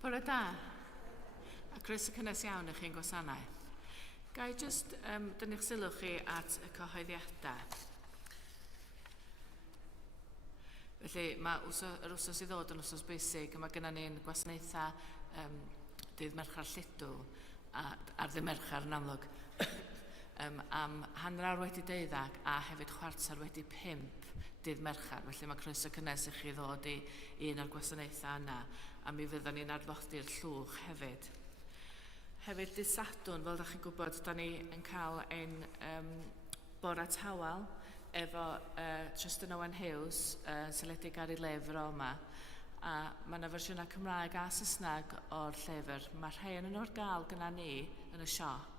Bore da, a croeso cynnes iawn i chi'n gwasanaeth. Gai jyst dynnu'ch sylw chi at y cyhoeddiadau. Felly mae yr wsos i ddod yn wsos bwysig, mae gennym ni'n gwasanaethau dydd Mercher Lludw a'r ddydd Mercher yn amlwg am hanner awr wedi 12 a hefyd chwarter wedi 5 dydd Mercher. Felly mae croeso cynnes i chi ddod i un o'r gwasanaethau yna a mi fyddwn ni'n arddodi'r llwch hefyd. Hefyd dydd Sadwrn, fel ydych chi'n gwybod, da ni yn cael ein bore tawel efo Trystan Owen Hughes, seledig ar ei lyfr yma. A mae yna fersiynau Cymraeg a Saesneg o'r llyfr. Mae rhai yn o'r gael gyda ni yn y siop.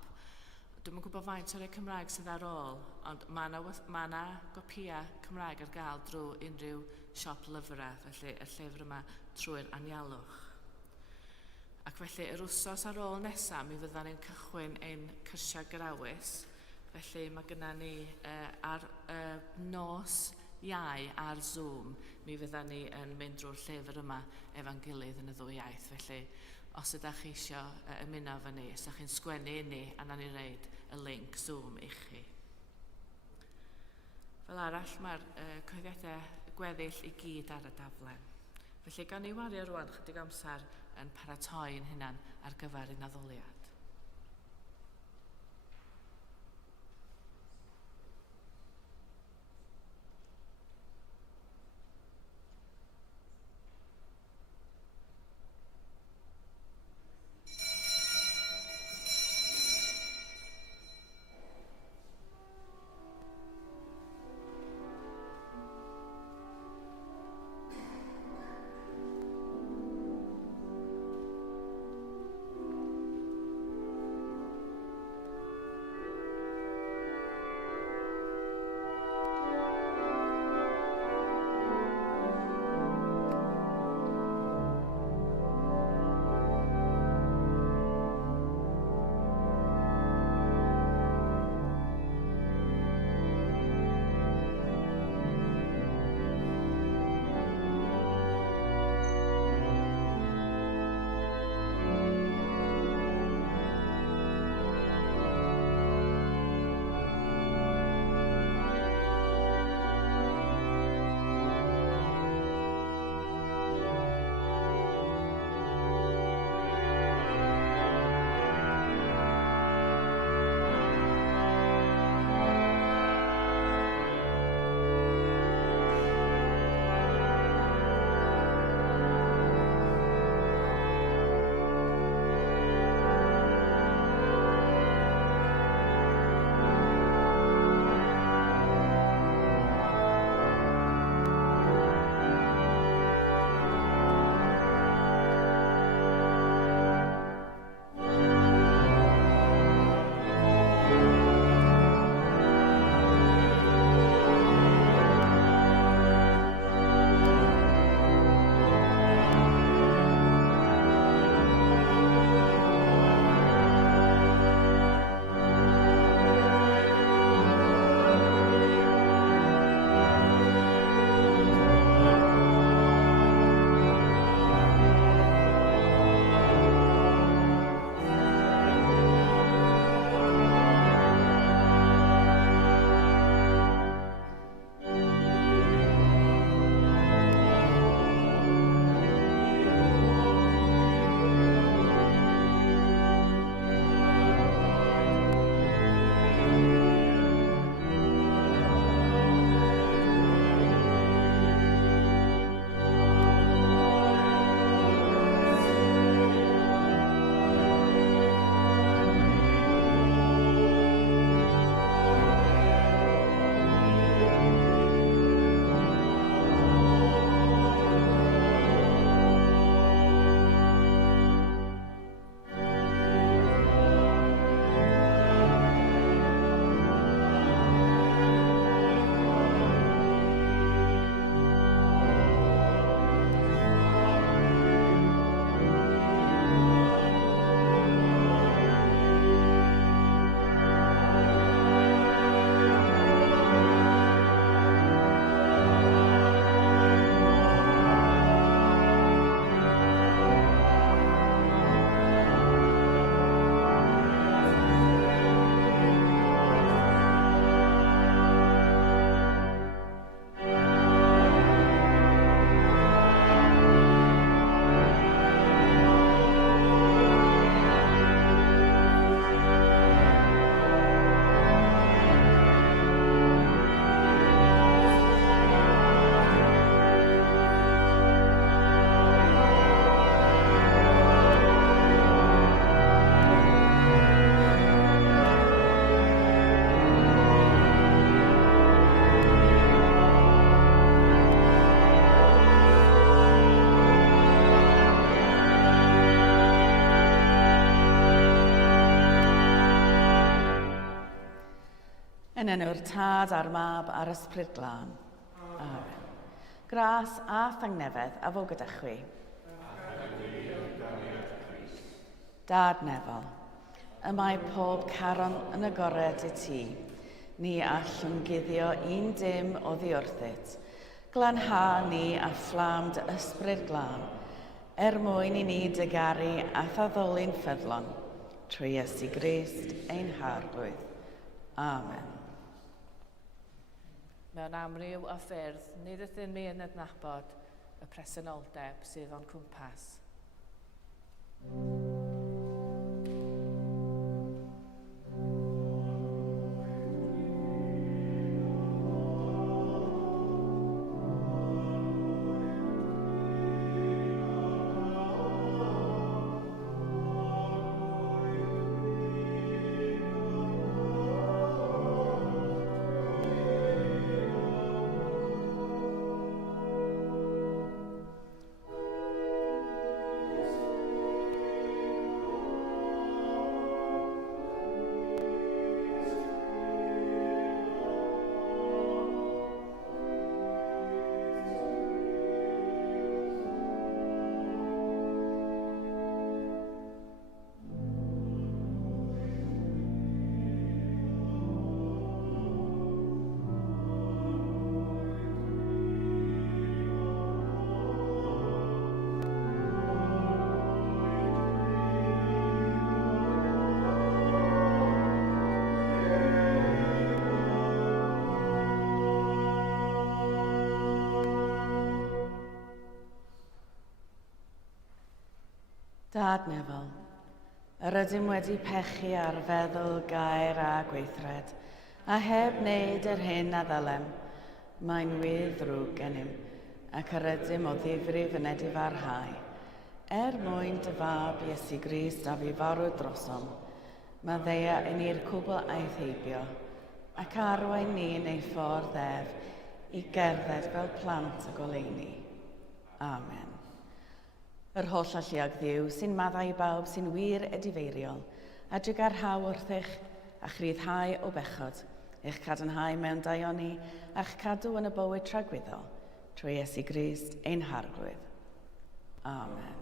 Dwi'n yn gwybod faint o'r Cymraeg sydd ar ôl, ond mae yna gopïau Cymraeg ar gael drwy unrhyw siop lyfrau, felly y llyfr yma trwy'r anialwch. Ac felly, yr wsos ar ôl nesaf, mi fyddan ni'n cychwyn ein cyrsiau Garawys. Felly mae gennym ni ar nos iau ar Zoom, mi fyddan ni yn mynd drwy'r llyfr yma efo'n gilydd yn y ddwy iaith. Felly, os ydych chi eisiau ymuno efo ni, os ydych chi'n sgwennu ni, a na ni reid y link Zoom i chi. Fel arall, mae'r cyhoeddiadau gweddill i gyd ar y daflen. Felly, gan ni wario rwan chydig amser yn paratoi'n hunan ar gyfer ein addoliad. Yn enw'r Tad a'r Mab a'r Ysbryd Glân. Amen. Gras a thangnefedd a fo gyda chwi. Dad Nefel, y mae pob caron yn agored i ti. Ni allwn guddio un dim o ddiwrthyd. Glanha ni a fflam dy ysbryd glân, mwyn i ni dygaru a thaddolyn ffyddlon, trwy Iesu Grist ein harglwydd. Amen. Mewn amryw o ffyrdd, nid ydyn ni yn adnabod y presenoldeb sydd o'n cwmpas. Dad Nefel, yr ydym wedi pechu ar feddwl, gair a gweithred, a heb wneud yr hyn a ddylem, mae'n ddrwg gennym, ac yr ydym o ddifrif yn edifarhau. Mwyn dy fab Iesu Grist a fi farw drosom, mae ddeia yn i'r cwbl aeth heibio, ac arwain ni yn ei ffordd ef i gerdded fel plant y goleuni. Amen. Yr holl alluog Dduw sy'n maddau i bawb sy'n wir edifeiriol, a dygarhaw wrthych a chryddhau o bechod, eich cadarnhau mewn daioni a'ch cadw yn y bywyd tragwyddol, trwy Iesu Grist ein harglwydd. Amen.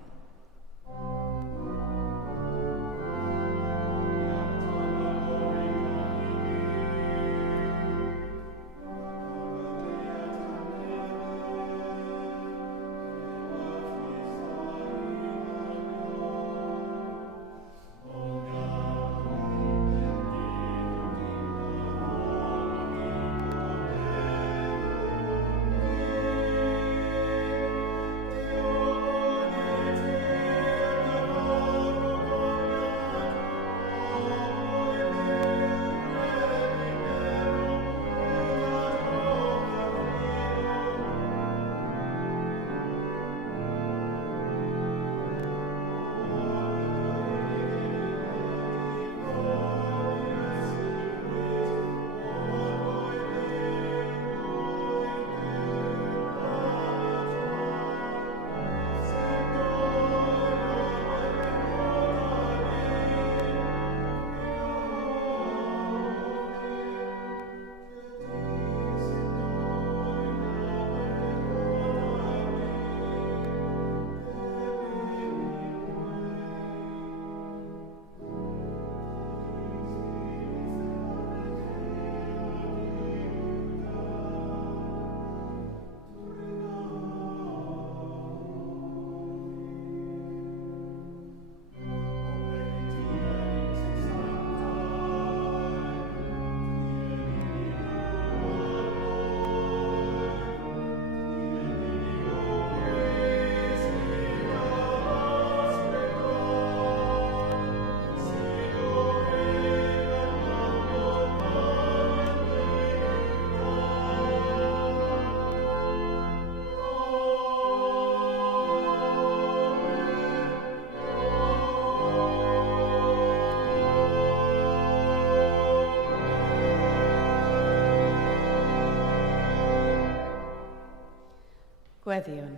Gweddiwn.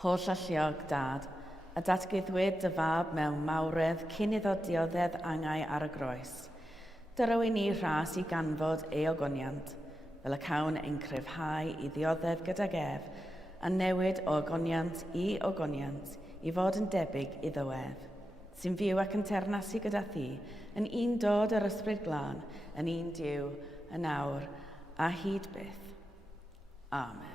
Holl alluog dad, a datgyddwyd dy fab mewn mawredd cyn iddo dioddedd angau ar y groes. Dyro i ni rhas i ganfod ei ogoniant, fel y cawn ein cryfhau i ddioddef gydag ef, a newid o ogoniant i fod yn debyg iddo ef, sy'n fyw ac yn ternasu gyda thi, yn un dod yr ysbryd glân, yn un Duw, yn awr, a hyd byth. Amen.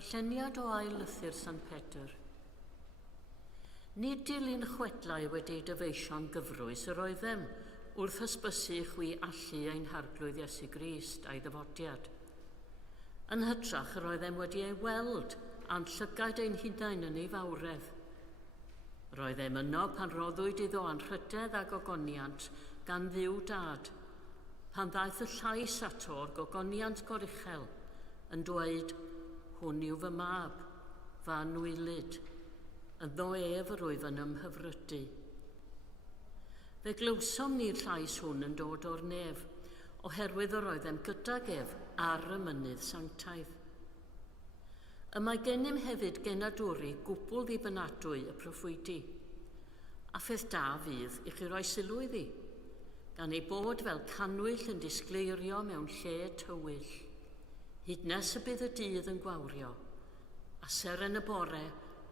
Darlleniad o ail lythyr San Pedr. Nid dilyn chwedlau wedi'i dyfeisio'n gyfrwys yr oeddem wrth hysbysu chwi allu ein harglwydd Iesu Grist a'i ddyfodiad. Yn hytrach yr oeddem wedi ei weld a'n llygaid ein hunain yn ei fawredd. Roeddem yno pan roddwyd iddo anrhydedd a gogoniant gan ddiw dad, pan ddaeth y llais ato o'r gogoniant goruchel yn dweud, hwn yw fy mab, fa nwylid, ynddo ef yr wyf yn ymhyfrydu. Fe glywsom ni'r llais hwn yn dod o'r nef, oherwydd yr oeddem gydag ef ar y mynydd sanctaidd. Y mae gennym hefyd genadwri gwbl ddibynadwy y proffwydi, a pheth da fydd i chi roi sylw iddi, gan ei bod fel canwyll yn disgleirio mewn lle tywyll, hyd nes y bydd y dydd yn gwawrio, a seren y bore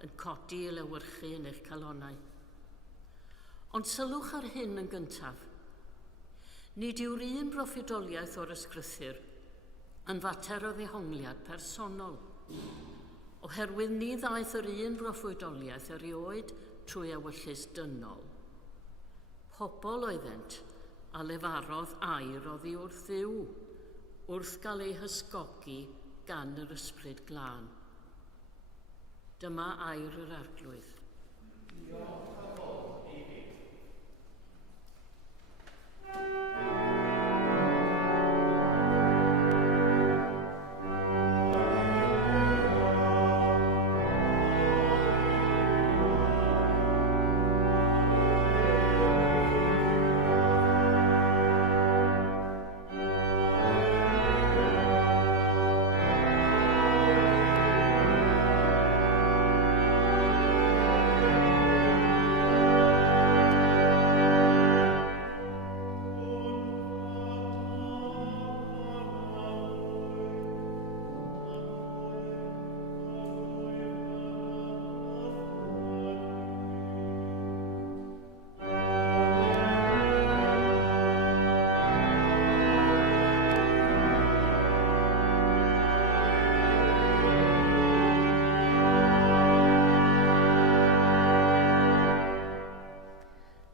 yn codi i lewyrchu yn eich calonnau. Ond sylwch ar hyn yn gyntaf. Nid yw'r un broffwydoliaeth o'r ysgrythur yn fater o ddehongliad personol, oherwydd ni ddaeth yr un broffwydoliaeth erioed trwy ewyllus dynol. Pobl oeddent a lefarodd air oddi wrth ddiw, wrth gael ei hysgogi gan yr ysbryd glân. Dyma air yr arglwydd.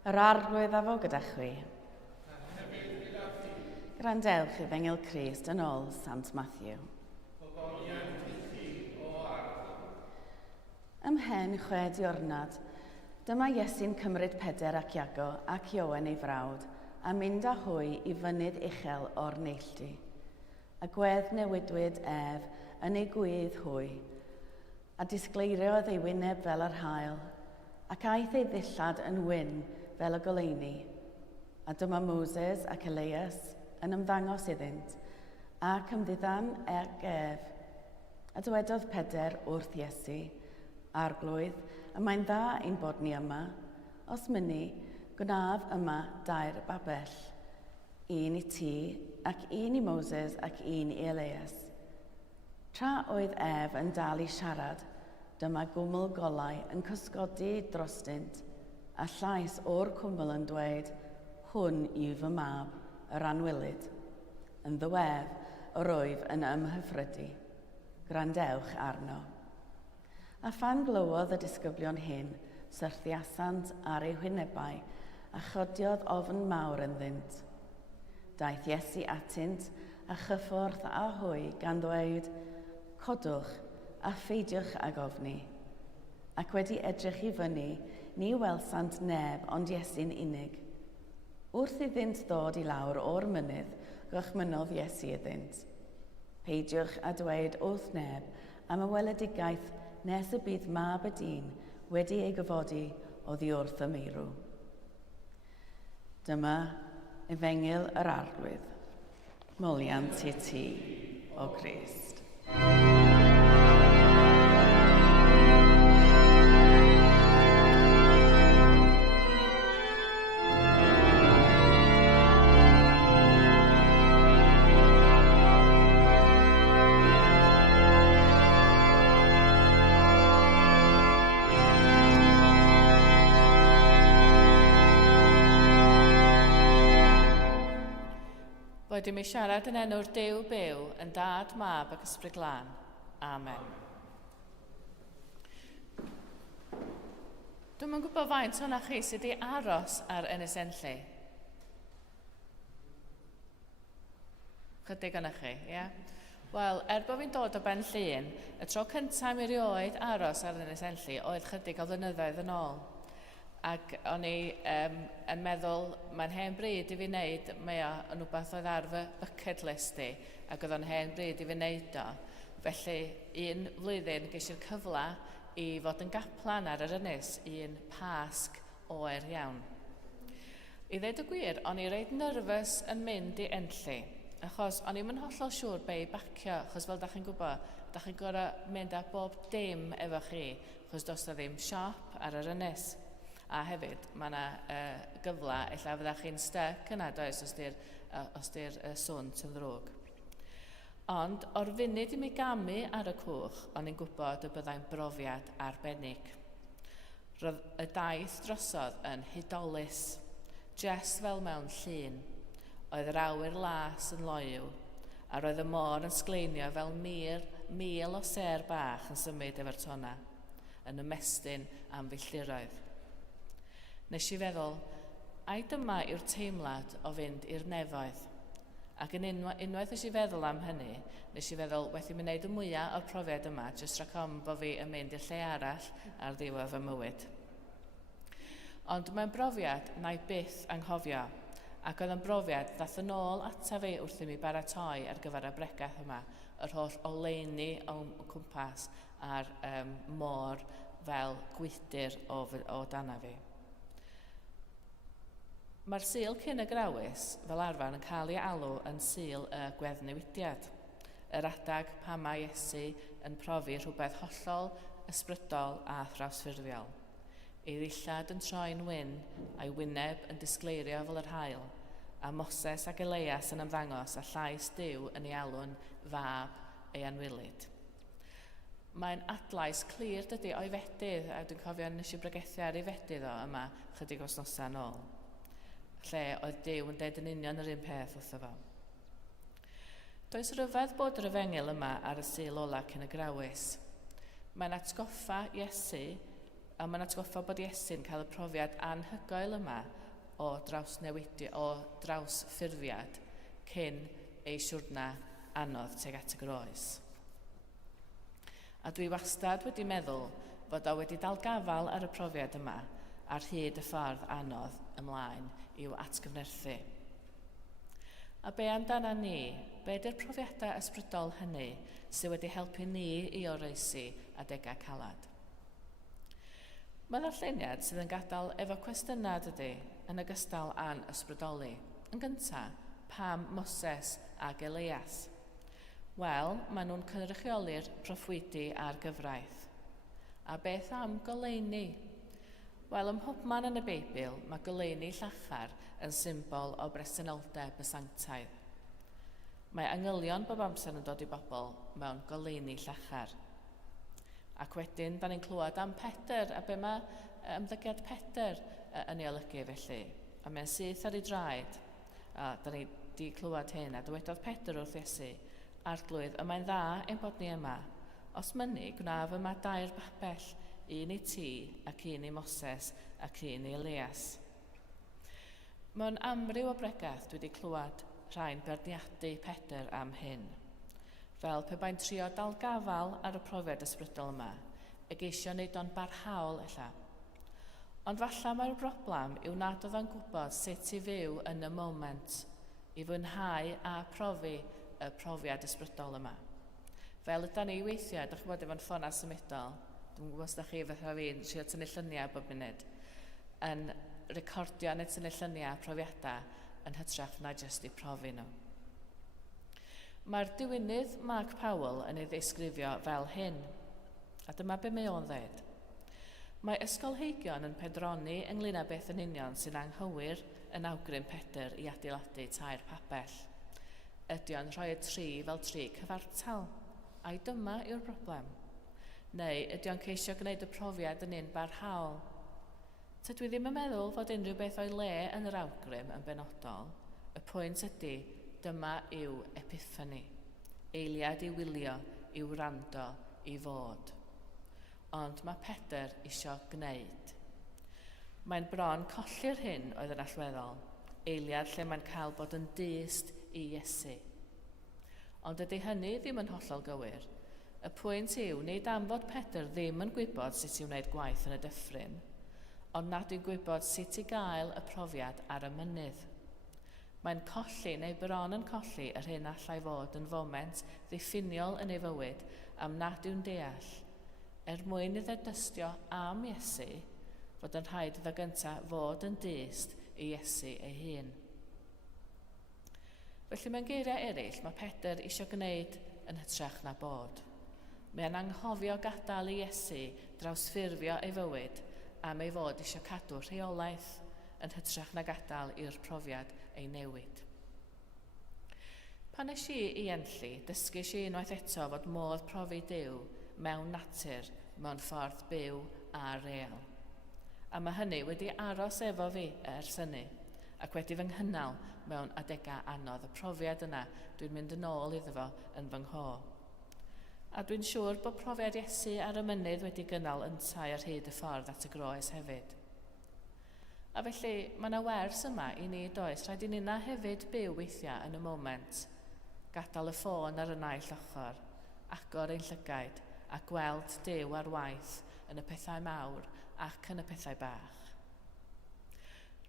Yr arglwydd afo gyda chwi. Grandewch i ddengil Crist yn ôl Sant Matthew. Ymhen 6 diwrnod, dyma Iesu'n cymryd Peder ac Iago ac Iowen ei frawd a mynd â hwy i fynydd uchel o'r neilltu. A Gweddnewidiad ef yn ei gwydd hwy, a disgleiriodd ei wyneb fel yr haul, ac aeth ei ddillad yn wyn fel y goleuni, a dyma Moses ac Elias yn ymddangos iddynt, ac ymddiddan ag ef. A dywedodd Peder wrth Iesu, arglwydd, a mae'n dda ein bod ni yma, os mynnu, gwnaf yma 2 babell, un i ti, ac un i Moses ac un i Elias. Tra oedd ef yn dal i siarad, dyma gwmwl golau yn cysgodi drostynt, a llais o'r cwmwl yn dweud, hwn yw fy mab, yr anwylid. Yn ddiwedd, yr wyf yn ymhyfrydu. Grandewch arno. A phan glywodd y disgyblion hyn, syrthiasant ar eu hwynebau, a chodiodd ofn mawr ynddynt. Daeth Iesu atynt a chyffordd a hwy gan ddweud, codwch a pheidiwch ag ofni. Ac wedi edrych i fyny, ni welsant neb ond Iesu'n unig. Wrth iddynt ddod i lawr o'r mynydd, gychmynodd Iesu iddynt. Peidiwch a dweud wrth neb am y weledigaeth nes y bydd mab y dyn wedi ei gyfodi oddi wrth y meirw. Dyma efengil yr arglwydd. Moliant i ti, o Crist. Rydym i siarad yn enw'r Duw byw, yn Dad, Mab ac Ysbryd Glân. Amen. Dwi'm yn gwybod faint o'na chi sydd wedi aros ar Ynys Enlli. Chydig o'na chi, ie? Wel, bod fi'n dod o Ben Llŷn, y tro cyntaf mi rioed aros ar Ynys Enlli oedd chydig o flynyddoedd yn ôl. Ac o'n i yn meddwl, mae'n hen bryd i fi wneud, mae o'n rhywbeth oedd ar fy bucket list i, ac oedd o'n hen bryd i fi wneud o. Felly, un flwyddyn geisi'r cyfle i fod yn gaplan ar yr ynys, un pasg oer iawn. I ddweud y gwir, o'n i reit nerfus yn mynd i Enlli, achos o'n i'm yn hollol siŵr be i bacio, achos fel da chi'n gwybod, da chi'n gorau mynd â bob dim efo chi, achos does da ddim siop ar yr ynys. A hefyd, mae yna gyfle, ella fydda chi'n stuck yna, does, os di'r sŵnt yn ddrwg. Ond, o'r funud i mi gamu ar y cwch, o'n i'n gwybod y byddai'n brofiad arbennig. Roedd y daith drosodd yn hudolus, jes fel mewn llun. Oedd yr awyr las yn loyw, a roedd y môr yn sgleinio fel mil o ser bach yn symud efo'r tona, yn ymestyn am filltiroedd. Nes i feddwl, ai dyma yw'r teimlad o fynd i'r nefoedd. Ac yn unwaith nes i feddwl am hynny, nes i feddwl wedi mynd wneud y mwyaf o'r profiad yma, jyst rhag bod fi yn mynd i'r lle arall ar ddiwedd fy mywyd. Ond mae'n brofiad na i byth anghofio, ac oedd yn brofiad ddath yn ôl ata fi wrth i mi baratoi ar gyfer y bregaeth yma, yr holl oleuni o'n cwmpas a'r môr fel gwydyr o dana fi. Mae'r Sul cyn y Garawys fel arfer yn cael ei alw yn Sul y Gweddnewidiad, yr adag pan mae Iesu yn profi rhywbeth hollol, ysbrydol a thrawsffurfiol. Ei ddillad yn troi'n wyn, a'i wyneb yn disgleirio fel yr haul, a Moses ac Elias yn ymddangos a llais Duw yn ei alw'n fab ei anwylid. Mae'n adlais clir dydy o'i fedydd, a dwi'n cofio nes i bregethu ar ei fedydd o yma chydig wythnosau nôl, lle oedd Duw yn deud yn union yr un peth wrtho fo. Does ryfedd bod yr efengil yma ar y Sul ola cyn y Garawys. Mae'n atgoffa Iesu, a mae'n atgoffa bod Iesu'n cael y profiad anhygoel yma o drawsffurfiad cyn ei siwrna anodd tuag at y groes. A dwi wastad wedi meddwl fod o wedi dal gafal ar y profiad yma ar hyd y ffordd anodd ymlaen i'w atgyfnerthu. A be amdana ni, be ydy'r profiadau ysbrydol hynny sydd wedi helpu ni i oroesi adegau calad? Mae ddarlleniad sydd yn gadael efo cwestiynau dydy yn ogystal â'n ysbrydoli. Yn gyntaf, pam Moses ac Elias? Wel, maen nhw'n cynrychioli'r proffwydi a'r gyfraith. A beth am goleuni? Wel, ym mhobman yn y Beibl, mae goleuni llachar yn symbol o bresenoldeb y sanctaidd. Mae angylion bob amser yn dod i bobl mewn goleuni llachar. Ac wedyn, da ni'n clywed am Pedr, a be mae ymddygiad Pedr yn ei olygu felly. A mae'n syth ar ei draed, a da ni di clywed hyn, a dywedodd Pedr wrth Iesu, arglwydd, y mae'n dda ein bod ni yma. Os mynnu, gnaf yma 2 babell, un i ti, ac un i Moses, ac un i Elias. Mewn amryw o bregaeth dwi wedi clywed rhain berniadu Pedr am hyn. Fel pe bain trio dal gafal ar y profiad ysbrydol yma, y geisio wneud o'n barhaol ella. Ond falle mae'r broblem yw nad oedd o'n gwybod sut i fyw yn y moment, i fwynhau a profi y profiad ysbrydol yma. Fel ydyn ni weithiau, da chi'n bod efo'n ffona symudol, dwi'n gwybod os da chi fatha fi'n trio tynnu lluniau bob munud, yn recordio neu tynnu lluniau profiadau yn hytrach na jyst i profi nhw. Mae'r diwynydd Mark Powell yn ei ddisgrifio fel hyn, a dyma be mae o'n ddweud. Mae ysgolheigion yn pedroni ynglyn â beth yn union sy'n anghywir yn awgrym Pedr i adeiladu tair papell. Ydy o'n rhoi y tri fel tri cyfartal? Ai dyma yw'r broblem? Neu ydy o'n ceisio gwneud y profiad yn un barhaol? Tydw i ddim yn meddwl fod unrhyw beth o'i le yn yr awgrym yn benodol. Y pwynt ydy, dyma yw epiphany. Eiliad i wylio, i'w wrando, i fod. Ond mae Pedr isio gwneud. Mae'n bron colli'r hyn oedd yn allweddol, eiliad lle mae'n cael bod yn dyst i Iesu. ond ydy hynny ddim yn hollol gywir. Y pwynt yw, nid am fod Pedr ddim yn gwybod sut i wneud gwaith yn y dyffryn, ond nad yw'n gwybod sut i gael y profiad ar y mynydd. Mae'n colli neu bron yn colli yr hyn allai fod yn foment ddiffiniol yn ei fywyd am nad yw'n deall, mwyn iddo dystio am Iesu, fod yn rhaid iddo gyntaf fod yn dyst i Iesu ei hun. Felly mewn geiriau eraill, mae Pedr eisiau gwneud yn hytrach na bod. Mae'n anghofio gadael i Iesu drawsffurfio ei fywyd am ei fod eisiau cadw rheolaeth yn hytrach na gadael i'r profiad ei newid. Pan nes i enlli, dysgis i unwaith eto fod modd profi Duw mewn natur mewn ffordd byw a real. A mae hynny wedi aros efo fi ers hynny, ac wedi fy nghynnal mewn adegau anodd. Y profiad yna dwi'n mynd yn ôl iddo fo yn fy ngho. A dwi'n siŵr bod profiad Iesu ar y mynydd wedi gynnal yntau ar hyd y ffordd at y groes hefyd. A felly, mae yna wers yma i ni does, rhaid i ni na hefyd byw weithiau yn y moment, gadael y ffôn ar y naill ochr, agor ein llygaid a gweld Duw ar waith yn y pethau mawr ac yn y pethau bach.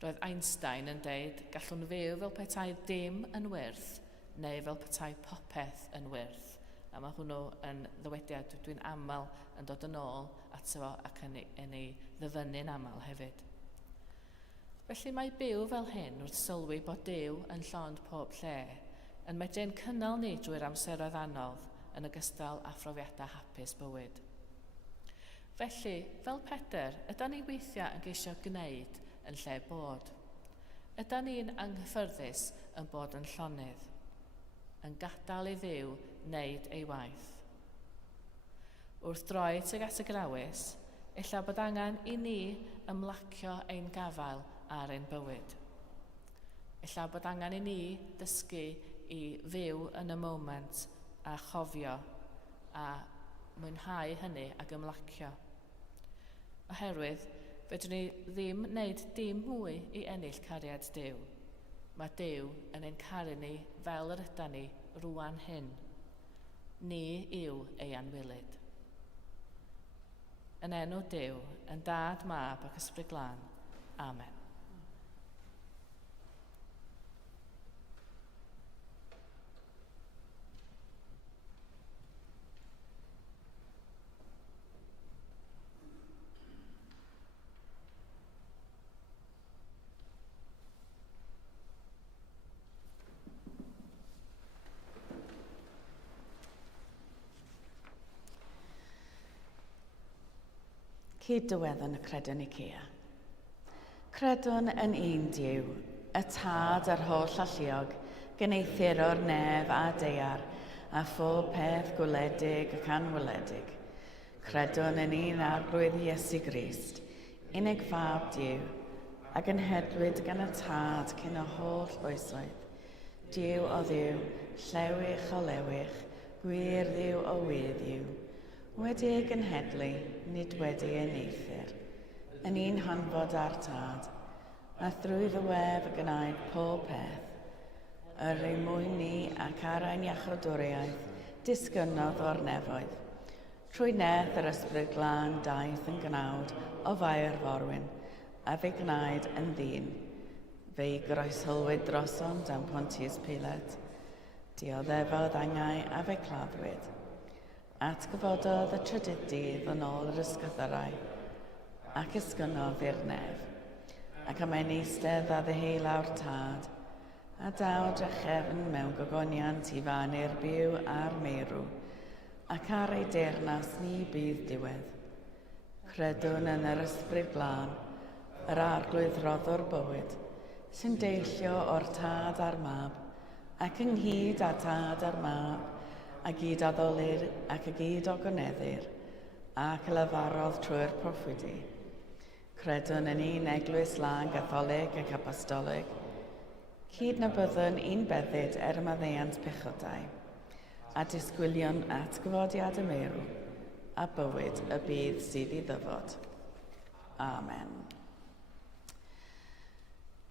Roedd Einstein yn deud, gallwn fyw fel petai dim yn wyrth, neu fel petai popeth yn wyrth. A mae hwnnw yn ddywediad dwi'n aml yn dod yn ôl ato fo ac yn ei ddyfynnu'n aml hefyd. Felly mae byw fel hyn wrth sylwi bod Duw yn llond pob lle, yn medru'n cynnal ni drwy'r amseroedd anodd yn ogystal â phrofiadau hapus bywyd. Felly, fel Pedr, ydyn ni weithiau yn geisio gwneud yn lle bod. Ydyn ni'n anghyffyrddus yn bod yn llonydd, yn gadael i Dduw wneud ei waith. Wrth droi tuag at y Garawys, ella bod angen i ni ymlacio ein gafael ar ein bywyd. Ella bod angen i ni dysgu i fyw yn y moment a chofio a mwynhau hynny ag ymlacio. Oherwydd, fedrwn ni ddim wneud dim mwy i ennill cariad Duw. Mae Duw yn ein caru ni fel yr ydyn ni rwan hyn. Ni yw ei anwylyd. Yn enw Duw, yn Dad, Mab ac Ysbryd Glân. Amen. Cyd diweddon y credwn i Cia. Credwn yn un Duw, y Tad a'r holl alluog, gyneithir o'r nef a deiar, a phob peth gwledig ac anwyledig. Credwn yn un arglwydd Iesu Grist, unig fab Duw, ac yn hedwyd gan y Tad cyn y holl oesoedd. Duw o Dduw, llewych o lewych, gwir Dduw o wir Dduw. Wedi ei gynhedlu, nid wedi ei neithir, yn un hanfod â'r Tad, a thrwy ddywef y gnaed pob peth, yr ei mwyn ni ac ar ein iachrodwriaeth, disgynnodd o'r nefoedd. Trwy neth yr Ysbryd Glân daeth yn gnawd o fair forwyn, a fe gnaed yn ddyn. Fe'i groesholwyd drosont am Pontius Pilat, dioddefodd angau a fe claddwyd. Atgyfododd y trydydd dydd yn ôl yr ysgythyrau, ac ysgynnodd i'r nef, ac am ein eistedd a ddeheilawr Tad, a daw drechefn mewn gogoniant i fanu'r byw a'r meirw, ac ar ei deyrnas ni bydd diwedd. Credwn yn yr Ysbryd Glân, yr arglwydd roddwr bywyd, sy'n deillio o'r Tad a'r Mab, ac ynghyd â Tad a'r Mab, a gyd addolir ac y gyd o gyneddir, ac y lefarodd trwy'r proffwydi. Credwn yn un eglwys lan Gatholig ac Apostolig, cyd na byddwn un beddyd maddeuant pechodau, a disgwylion atgyfodiad y meirw, a bywyd y bydd sydd i ddyfod. Amen.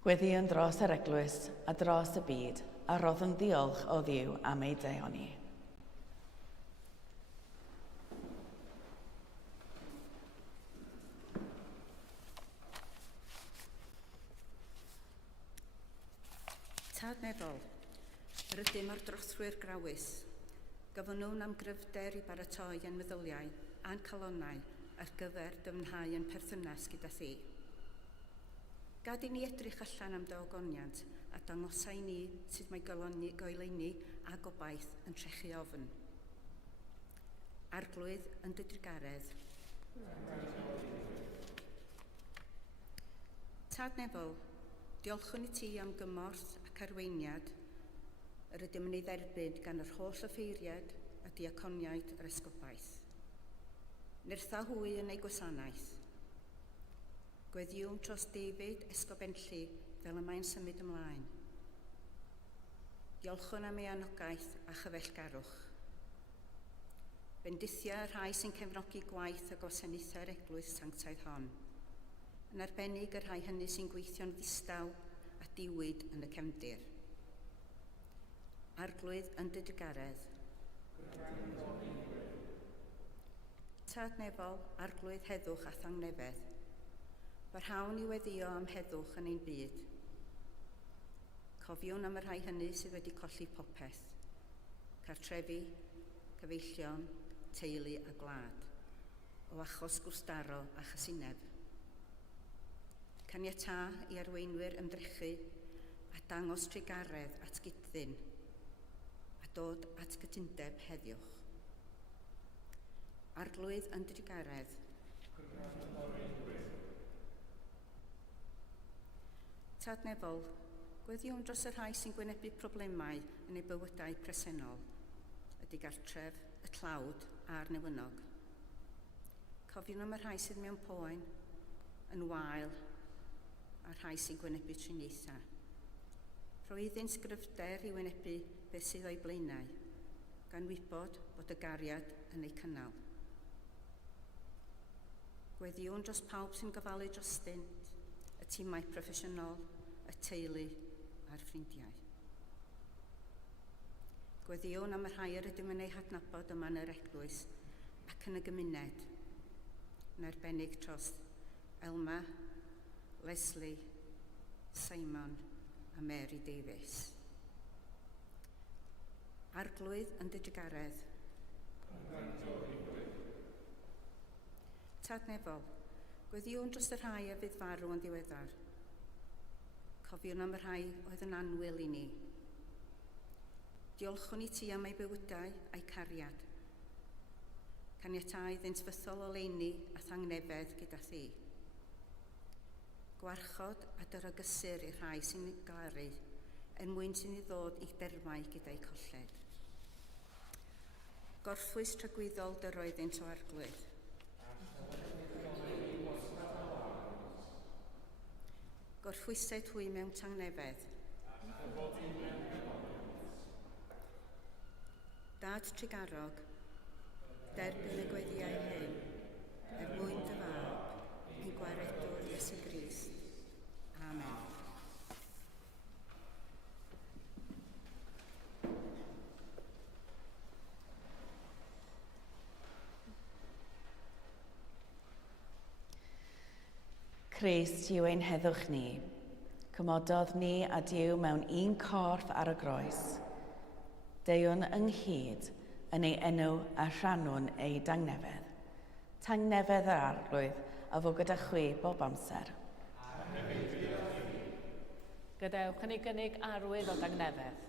Gweddion dros yr eglwys a dros y byd, a roedd yn ddiolch o Dduw am ei deuoni. Tadneddol, yr ydym o'r drothwyr Garawys, gofynnwn am gryfder i baratoi yn meddyliau a'n calonnau ar gyfer dyfnhau yn perthynas gyda thi. Gad i ni edrych allan am dy ogoniant a dangosau ni sut mae goleuni a gobaith yn trechu ofn. Arglwydd yn dy drigaredd. Tadneddol, diolchwn i ti am gymorth ac arweiniad yr ydym yn ei dderbyn gan yr holl offeiriad a diaconiaid yr esgobaeth. Nirtha hwy yn ei gwasanaeth. Gweddiwn tros David esgobenlli fel y mae'n symud ymlaen. Diolchwn am ei anogaeth a chyfellgarwch. Bendithia y rhai sy'n cefnogi gwaith a gwasanaethau'r eglwys sanctaidd hon. Yn arbennig y rhai hynny sy'n gweithio'n ddistaw a diwyd yn y cefndir. Arglwydd yn dy drigaredd. Tadnefol, arglwydd heddwch a thangnefedd. Barhawn i weddio am heddwch yn ein byd. Cofiwn am y rhai hynny sydd wedi colli popeth. Cartrefi, cyfeillion, teulu a gwlad. O achos gwrstaro a chasineb. Caniata i arweinwyr ymdrechu a dangos trigaredd at gydddyn a dod at gytundeb heddiwch. Arglwydd yn dy drigaredd. Tadnefol, gweddiwn dros y rhai sy'n gwynebu problemau yn eu bywydau presennol, y digartref, y tlawd a'r newynog. Cofiwn am y rhai sydd mewn poen, yn wael, a rhai sy'n gwynebu triniaethau. Rwy iddynt gryfder i wynebu beth sydd o'i blaenau, gan wybod bod y gariad yn ei cynnal. Gweddiwn dros pawb sy'n gofalu drostynt, y tîmau proffesiynol, y teulu a'r ffrindiau. Gweddiwn am y rhai yr ydym yn ei hadnabod yma yn yr eglwys ac yn y gymuned, yn arbennig dros Elma, Leslie, Simon a Mary Davies. Arglwydd yn dy drigaredd. Tadnefol, gweddiwn dros y rhai a fydd farw yn ddiweddar. Cofiwn am y rhai oedd yn anwyl i ni. Diolchwn i ti am ei bywydau a'i cariad. Caniatau ddynt fythol o leini a thangnefedd gyda thi. Gwarchod a dyrogysur i'r rhai sy'n garu mwyn sy'n ei ddod i'ch dermau gyda'i colled. Gorffwys tragwyddol dyroeddynt o arglwydd. Gorffwysau twy mewn tangnefedd. Dad trigarog, derbyn y gweddiau hyn, mwyn dy fab, yn gwaredwr Iesu Grist. Amen. Crist yw ein heddwch ni. Cymododd ni a Duw mewn un corff ar y groes. Deiwn ynghyd yn ei enw a rhannwn ei dangnefedd. Tangnefedd yr arglwydd a fo gyda chwi bob amser. Gadewch yn ei gynnig arwydd o dangnefedd.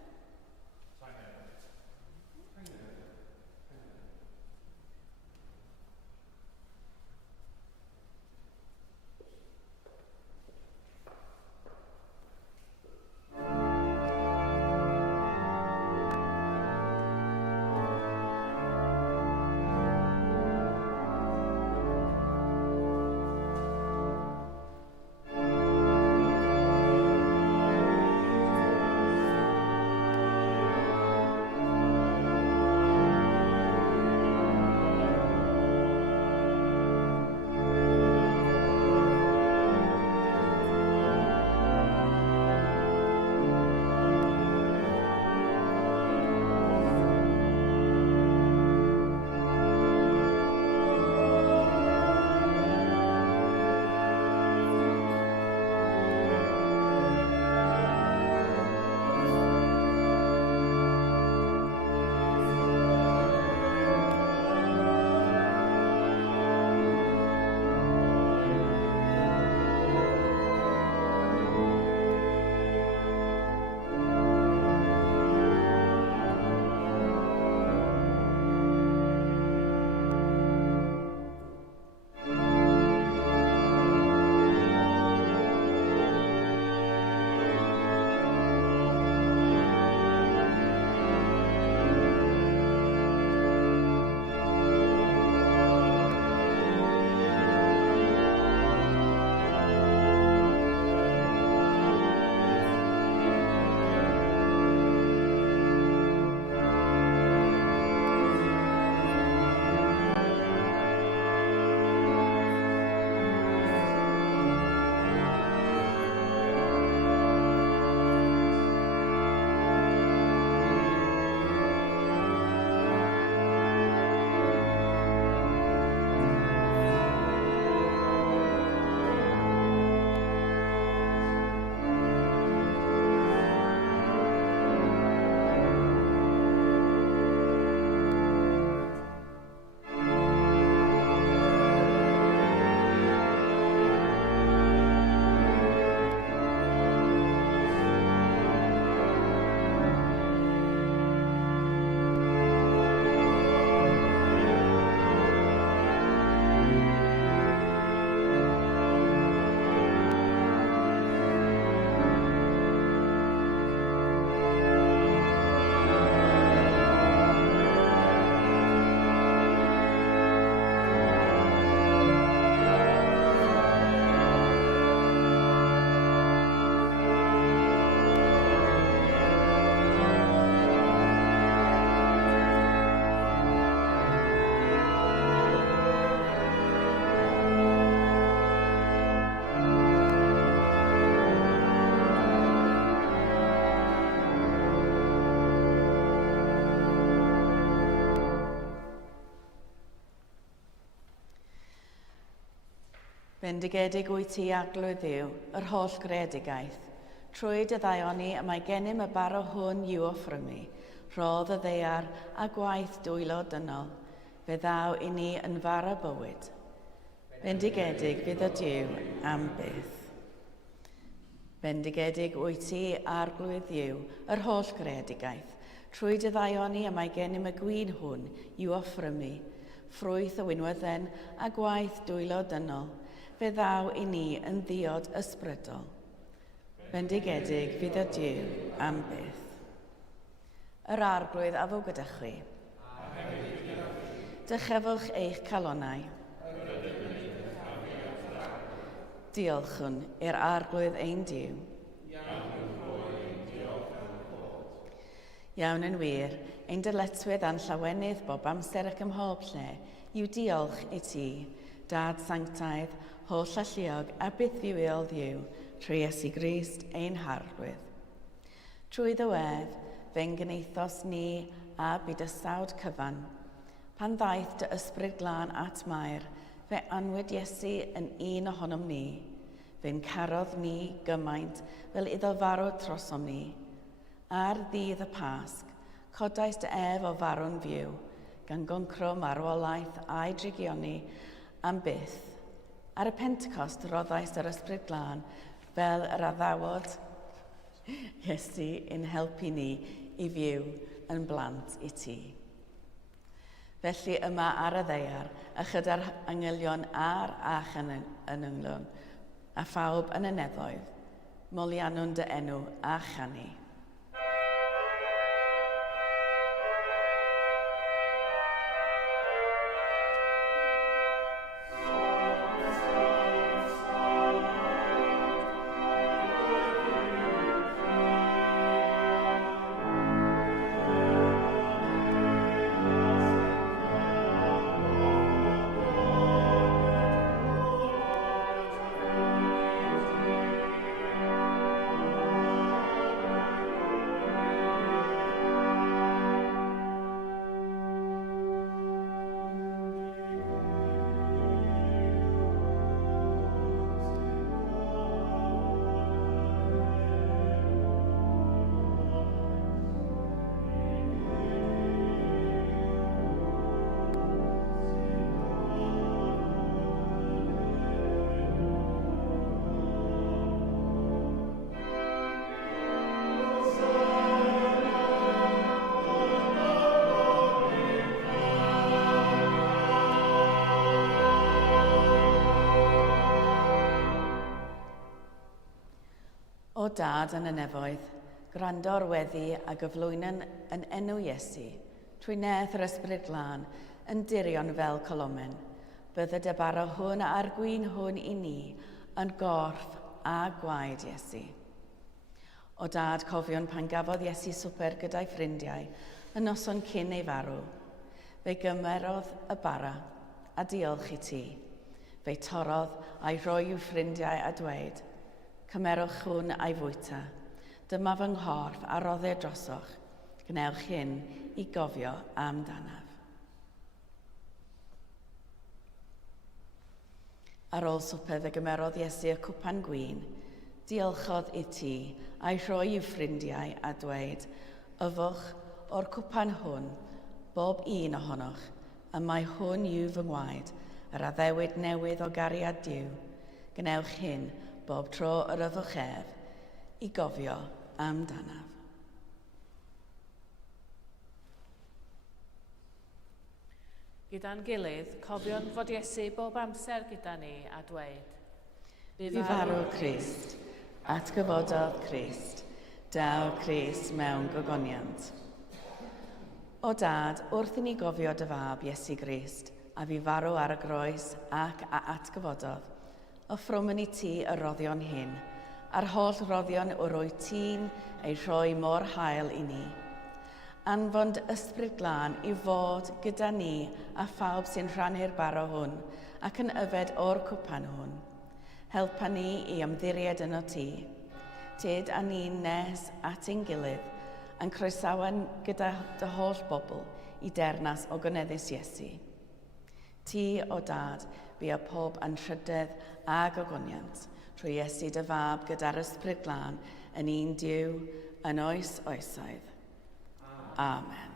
Bendigedig wyt ti aglwydd Dduw, yr holl greadigaeth. Trwy dy ddaioni y mae gennym y baro hwn i'w offrymu, rhodd y ddeiar a gwaith dwylo dynol, fe ddaw i ni yn fara bywyd. Bendigedig fydd y Duw am byth. Bendigedig wyt ti arglwydd Dduw, yr holl greadigaeth. Trwy dy ddaioni y mae gennym y gwyn hwn i'w offrymu, ffrwyth y wynwydden a gwaith dwylo dynol, fe ddaw i ni yn ddiod ysbrydol. Bendigedig fydd y Duw am byth. Yr arglwydd a fo gyda chi. Dychefwch eich calonnau. Diolchwn i'r arglwydd ein Duw. Iawn yn wir, ein dyletswydd a'n llawenydd bob amser ac ym mhob lle, yw diolch i ti, Dad Sanctaidd, holl alluog a byth ddiwiol Dduw, trwy Iesu Grist ein harglwydd. Trwy ddywedd, fe'n gneithos ni a bydysawd cyfan, pan ddaeth dy ysbryd glân at Mair, fe anwyd Iesu yn un ohonom ni, fe'n carodd ni gymaint fel iddo farw trosom ni. Ar ddydd y Pasg, codais dy ef o farw'n fyw, gan goncro marwolaeth a'i drigioni am byth. Ar y Pentecost roddais yr ysbryd glân fel yr addawod Iesu yn helpu ni i fyw yn blant i ti. Felly yma ar y ddeiar, ychyda'r angylion a'r ach yn ynglwn, a phawb yn y nefoedd, molianwn dy enw a chanu. O Dad yn y nefoedd, gwrando'r weddi a gyflwynon yn enw Iesu, trwy neth yr ysbryd glân, yn dirion fel colomen, bydde dy baro hwn a'r gwyn hwn i ni yn gorff a gwaed Iesu. O Dad, cofion pan gafodd Iesu swper gyda'i ffrindiau yn noson cyn ei farw, fe gymerodd y bara a diolch i ti, fe torodd a'i roi i'w ffrindiau a dweud, cymerwch hwn a'i fwyta, dyma fy nghorff a roddau drosoch, gnewch hyn i gofio amdanaf. Ar ôl swper fe gymerodd Iesu y cwpan gwyn, diolchodd i ti a'i rhoi i'w ffrindiau a dweud, yfwch o'r cwpan hwn, bob un ohonoch, y mae hwn yw fy ngwaed, yr addewid newydd o gariad Duw, gnewch hyn bob tro yr yfwch ef, i gofio amdanaf. Gyda'n gilydd, cofion fod Iesu bob amser gyda ni a dweud, Bu farw Crist, atgyfododd Crist, daw Crist mewn gogoniant. O Dad, wrth i ni gofio dy fab Iesu Grist, a fu farw ar y groes ac a atgyfododd, offrwm i ti y roddion hyn, a'r holl roddion o roi ti'n ei rhoi mor hael i ni. Anfon ysbryd glân i fod gyda ni a phawb sy'n rhannu'r baro hwn ac yn yfed o'r cwpan hwn. Helpa ni i ymddiried yno ti. Tyd a ni'n nes at ein gilydd yn croesawan gyda dy holl bobl i dernas o gyneddus Iesu. Ti, o Dad, bu o pob anrhydedd a gogoniant, trwy Iesu dy fab gyda'r ysbryd glân, yn un Duw, yn oes oesoedd. Amen.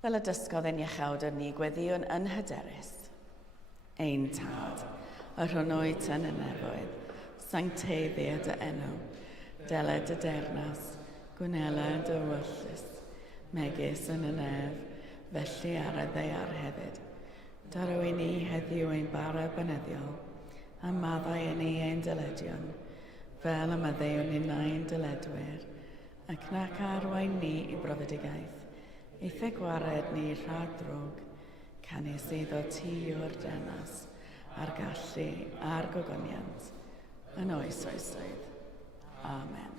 Fel y dysgodd ein iechawdwr ni gweddiwn yn hyderus. Ein tad, y rhwnnwyd yn y nefoedd, sancteiddiodd dy enw, deled y dernas, gwneled y wyllus, megis yn y nef, felly ar y ddeiar hefyd. Darw i ni heddiw ein bara bynyddiol, a maddau i ni ein dyledion, fel y maddeuwn ni nain dyledwyr, ac nac arwain ni i brofedigaeth, eithaf gwared ni rhag drog, canis iddo ti o'r denas, a'r gallu a'r gogoniant, yn oes oesoedd. Amen.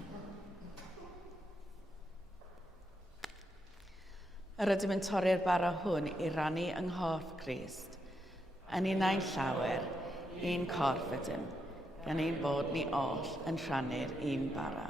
Yr ydym yn torri'r bara hwn i rannu yng nghorff Crist, yn un ein llawer, un corff ydym, gan ein bod ni oll yn rhannu'r un bara.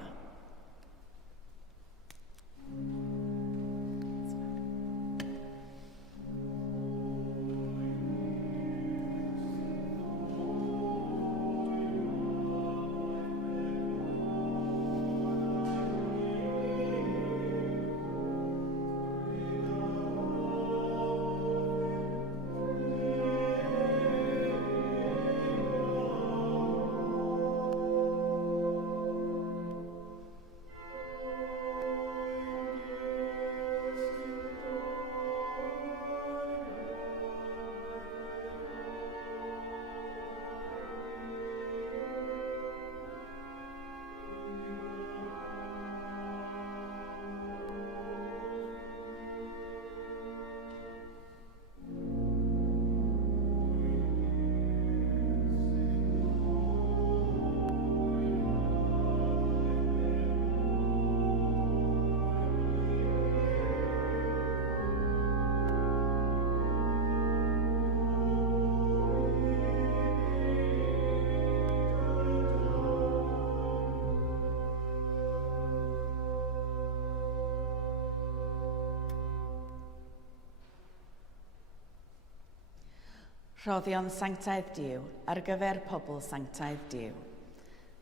Rhoddion sanctaidd Duw ar gyfer pobl sanctaidd Duw.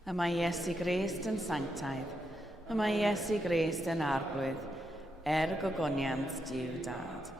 Y mae Iesu Grist yn sanctaidd, y mae Iesu Grist yn arglwydd, gogoniant Duw Dad.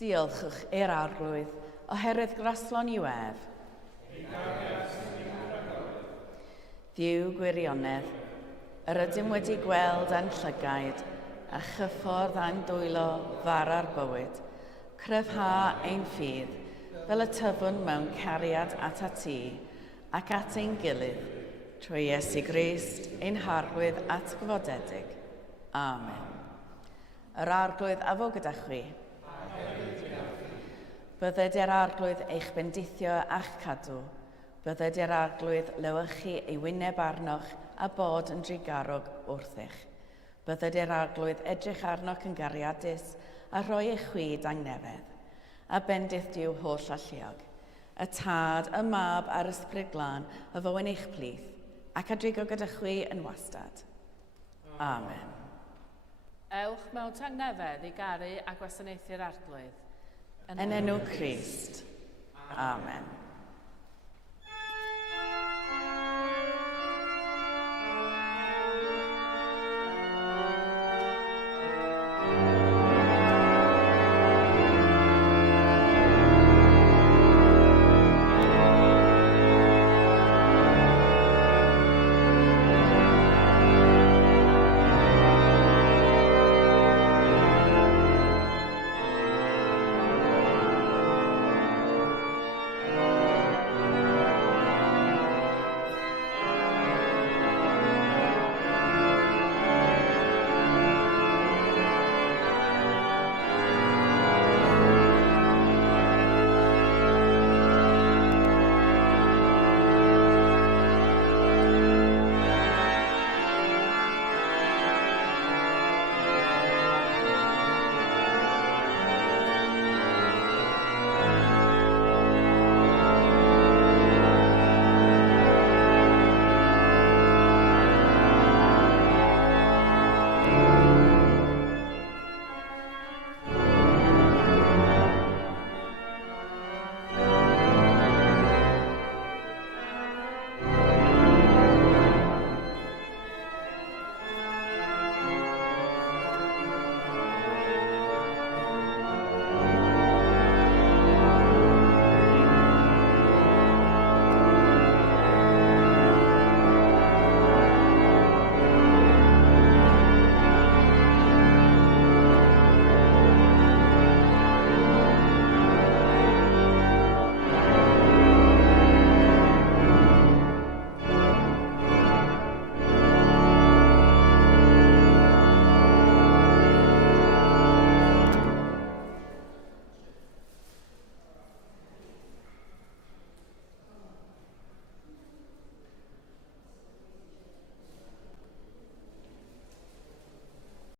Diolchwch i'r arglwydd oherwydd graslon i wef. Dduw gwirionedd, yr ydym wedi gweld a'n llygaid, a chyffordd a'n dwylo far ar bywyd, cryfha ein ffydd, fel y tyfwn mewn cariad at ati, ac at ein gilydd, trwy Iesu Grist, ein harwydd at gyfodedig. Amen. Yr arglwydd a fo gyda chwi. Bydded i'r arglwydd eich bendithio a'ch cadw. Bydded i'r arglwydd lewychu ei wyneb arnoch a bod yn drigarog wrthych. Bydded i'r arglwydd edrych arnoch yn gariadus a rhoi eich chwyd angnefedd. A bendith Duw holl alluog. Y tad, y mab a'r ysbryd glân y fo yn eich plith, ac a drigo gyda chwi yn wastad. Amen. Ewch mewn tangnefedd i garu a gwasanaethu'r arglwydd. Yn enw Crist. Amen.